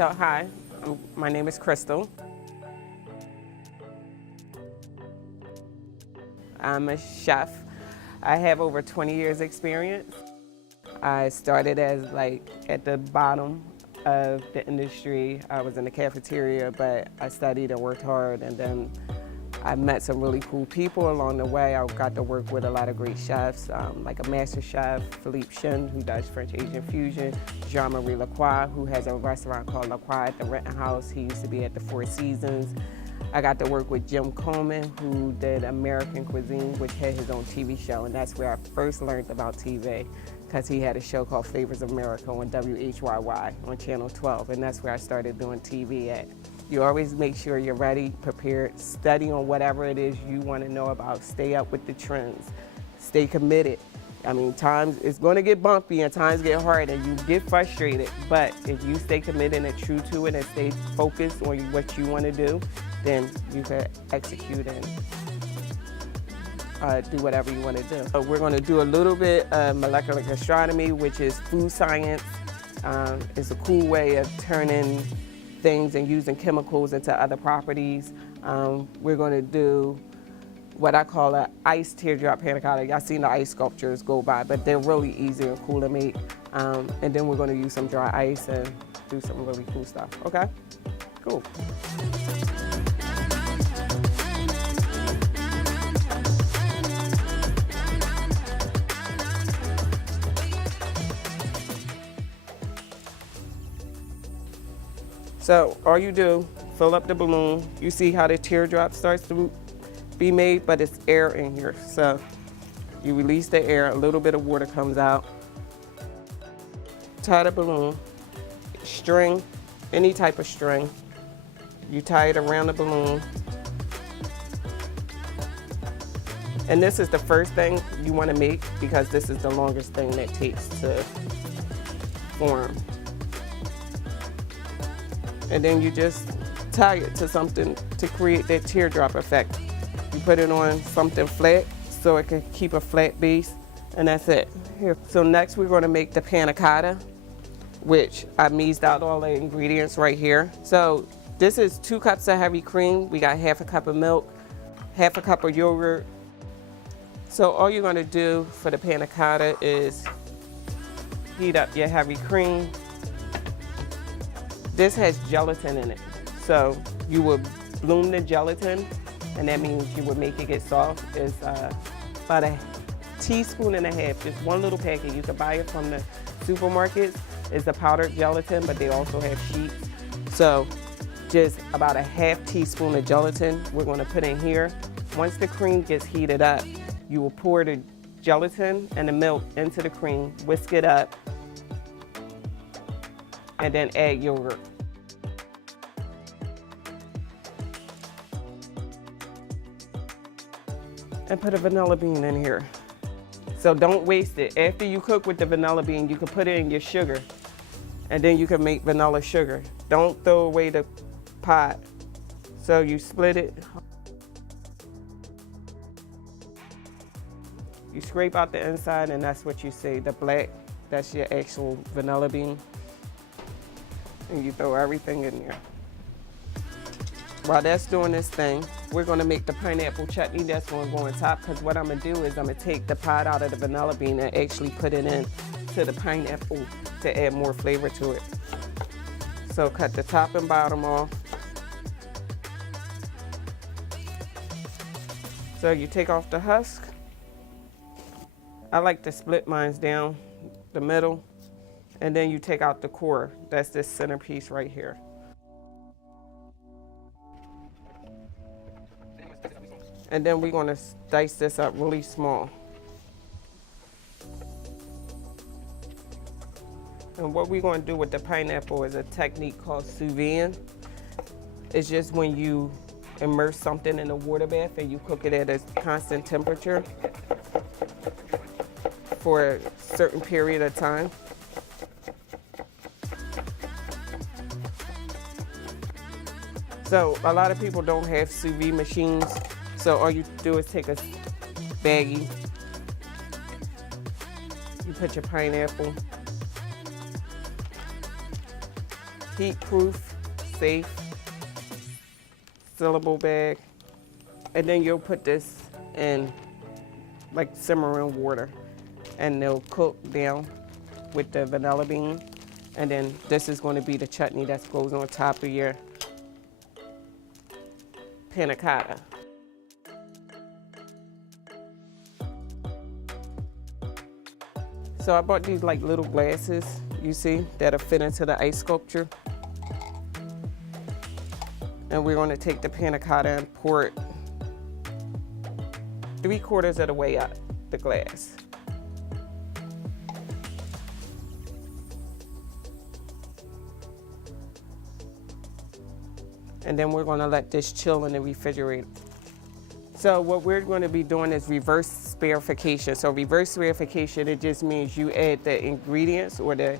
So hi, my name is Kristol. I'm a chef. I have over 20 years experience. I started as at the bottom of the industry. I was in the cafeteria, but I studied and worked hard, and then I met some really cool people along the way. I got to work with a lot of great chefs, like a master chef, Philippe Shin, who does French Asian fusion, Jean-Marie Lacroix, who has a restaurant called Lacroix at the Renton House. He used to be at the Four Seasons. I got to work with Jim Coleman, who did American Cuisine, which had his own TV show, and that's where I first learned about TV, because he had a show called Flavors of America on WHYY on Channel 12, and that's where I started doing TV at. You always make sure you're ready, prepared, study on whatever it is you want to know about, stay up with the trends, stay committed. I mean, times it's going to get bumpy and times get hard and you get frustrated, but if you stay committed and true to it and stay focused on what you want to do, then you can execute and do whatever you want to do. So we're going to do a little bit of molecular gastronomy, which is food science. It's a cool way of turning things and using chemicals into other properties. We're going to do what I call an ice teardrop panna cotta. Y'all seen the ice sculptures go by, but they're really easy and cool to make. And then we're going to use some dry ice and do some really cool stuff. Okay? Cool. So all you do, fill up the balloon. You see how the teardrop starts to be made, but it's air in here. So you release the air, a little bit of water comes out. Tie the balloon, string, any type of string. You tie it around the balloon. And this is the first thing you want to make because this is the longest thing that takes to form. And then you just tie it to something to create that teardrop effect. You put it on something flat so it can keep a flat base, and that's it. Here. So next we're going to make the panna cotta, which I meased out all the ingredients right here. So this is 2 cups of heavy cream. We got half a cup of milk, half a cup of yogurt. So all you're going to do for the panna cotta is heat up your heavy cream. This has gelatin in it. So you would bloom the gelatin, and that means you would make it get soft. It's about a teaspoon and a half, just one little packet. You can buy it from the supermarkets. It's a powdered gelatin, but they also have sheets. So just about a half teaspoon of gelatin we're gonna put in here. Once the cream gets heated up, you will pour the gelatin and the milk into the cream, whisk it up, and then add yogurt. And put a vanilla bean in here. So don't waste it. After you cook with the vanilla bean, you can put it in your sugar, and then you can make vanilla sugar. Don't throw away the pot. So you split it. You scrape out the inside, and that's what you see. The black, that's your actual vanilla bean. And you throw everything in there. While that's doing this thing, we're gonna make the pineapple chutney. That's gonna go on top, because what I'm gonna do is I'm gonna take the pot out of the vanilla bean and actually put it in to the pineapple to add more flavor to it. So cut the top and bottom off. So you take off the husk. I like to split mine down the middle, and then you take out the core. That's this centerpiece right here. And then we're gonna dice this up really small. And what we're gonna do with the pineapple is a technique called sous vide. It's just when you immerse something in a water bath and you cook it at a constant temperature for a certain period of time. So a lot of people don't have sous vide machines. So all you do is take a baggie, you put your pineapple, heat-proof, safe, sealable bag. And then you'll put this in like simmering water, and they'll cook down with the vanilla bean. And then this is going to be the chutney that goes on top of your panna cotta. So I bought these like little glasses, you see, that'll fit into the ice sculpture. And we're going to take the panna cotta and pour it 3/4 of the way up the glass. And then we're going to let this chill in the refrigerator. So what we're going to be doing is reverse spherification. So reverse spherification, it just means you add the ingredients or the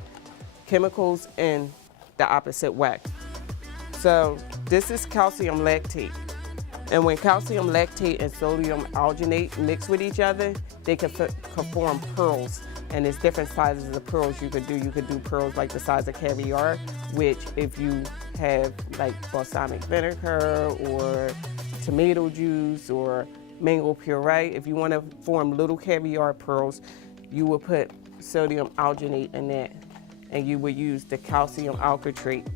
chemicals in the opposite way. So this is calcium lactate. And when calcium lactate and sodium alginate mix with each other, they can form pearls. And there's different sizes of pearls you could do. You could do pearls like the size of caviar, which if you have like balsamic vinegar or tomato juice or mango puree, if you want to form little caviar pearls, you will put sodium alginate in that, and you would use the calcium alkatrate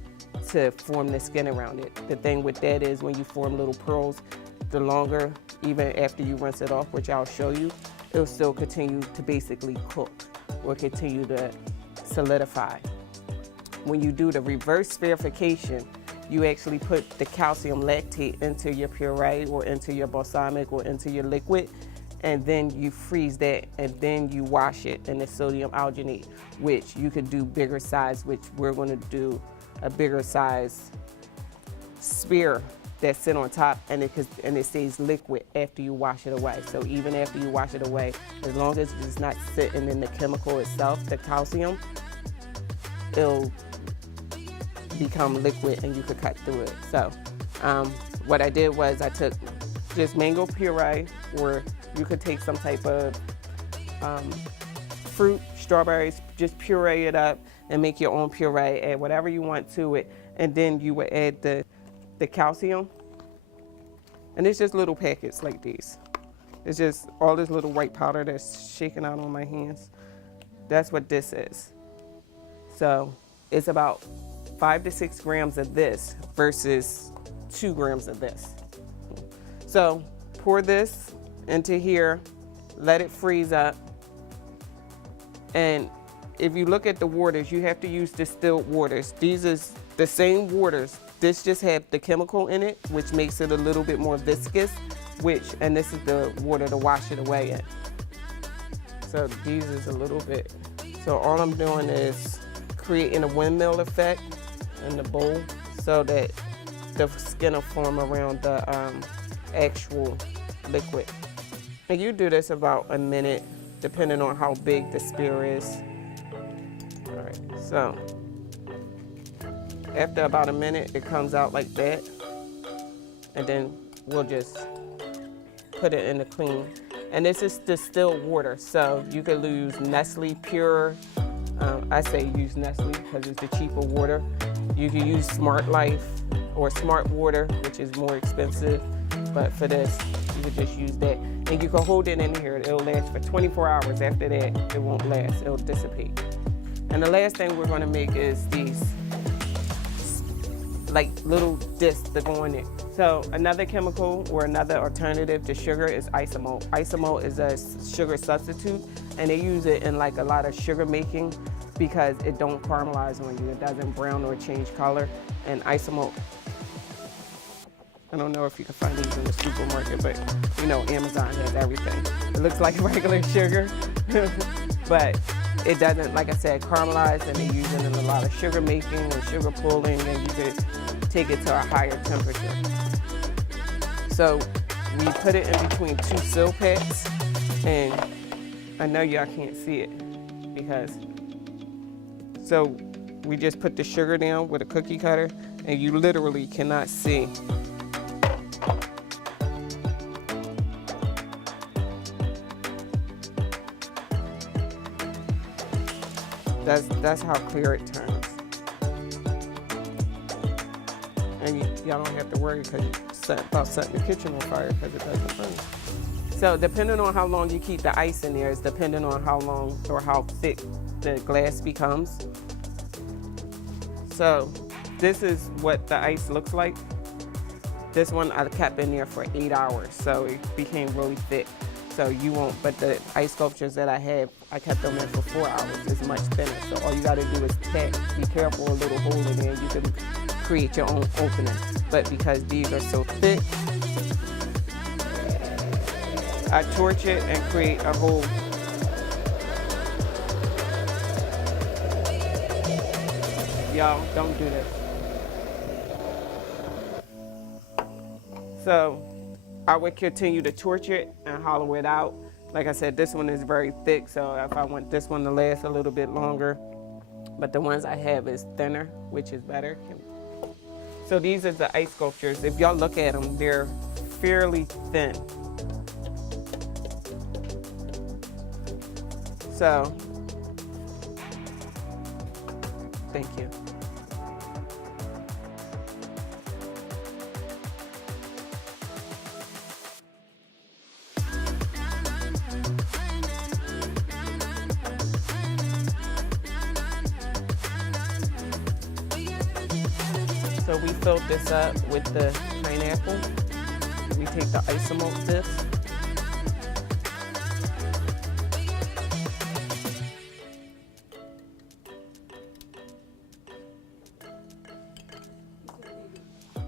to form the skin around it. The thing with that is when you form little pearls, the longer, even after you rinse it off, which I'll show you, it'll still continue to basically cook or continue to solidify. When you do the reverse spherification, you actually put the calcium lactate into your puree or into your balsamic or into your liquid, and then you freeze that, and then you wash it in the sodium alginate, which you could do bigger size, which we're going to do a bigger size sphere that sit on top, and it stays liquid after you wash it away. So even after you wash it away, as long as it's not sitting in the chemical itself, the calcium, it'll become liquid and you could cut through it. So what I did was I took just mango puree, or you could take some type of fruit, strawberries, just puree it up and make your own puree, add whatever you want to it, and then you would add the calcium. And it's just little packets like these. It's just all this little white powder that's shaking out on my hands. That's what this is. So it's about 5 to 6 grams of this versus 2 grams of this. So pour this into here, let it freeze up. And if you look at the waters, you have to use distilled waters. These is the same waters. This just had the chemical in it, which makes it a little bit more viscous, and this is the water to wash it away in. So these is a little bit. So all I'm doing is creating a windmill effect in the bowl so that the skin will form around the actual liquid. And you do this about a minute, depending on how big the spear is. All right, so after about a minute, it comes out like that. And then we'll just put it in the clean. And this is distilled water, so you could use Nestle Pure. I say use Nestle because it's the cheaper water. You can use Smart Life or Smart Water, which is more expensive. But for this, you could just use that. And you can hold it in here. It'll last for 24 hours. After that, it won't last. It'll dissipate. And the last thing we're going to make is these like little discs that go in there. So another chemical or another alternative to sugar is isomalt. Isomalt is a sugar substitute, and they use it in like a lot of sugar making because it don't caramelize on you. It doesn't brown or change color. And isomalt, I don't know if you can find these in the supermarket, but you know, Amazon has everything. It looks like regular sugar, but it doesn't, like I said, caramelize, and they use it in a lot of sugar making and sugar pulling, and you could take it to a higher temperature. So we put it in between 2 seal packs, and I know y'all can't see it because, so we just put the sugar down with a cookie cutter, and you literally cannot see. That's how clear it turns. And y'all don't have to worry about setting the kitchen on fire because it doesn't burn. So depending on how long you keep the ice in there is depending on how long or how thick the glass becomes. So this is what the ice looks like. This one I kept in there for 8 hours, so it became really thick. So you won't, but the ice sculptures that I have, I kept them in for 4 hours. It's much thinner. So all you gotta do is tap, be careful, a little hole in there, you can create your own opening. But because these are so thick, I torch it and create a hole. Y'all, don't do this. So I would continue to torch it and hollow it out. Like I said, this one is very thick, so if I want this one to last a little bit longer, but the ones I have is thinner, which is better. So these are the ice sculptures. If y'all look at them, they're fairly thin. So, thank you. So we filled this up with the pineapple. We take the isomalt this.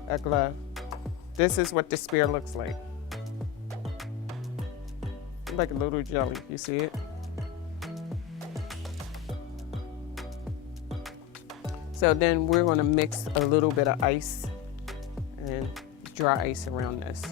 A glove. This is what the spear looks like. Like a little jelly, you see it? So then we're gonna mix a little bit of ice and dry ice around this.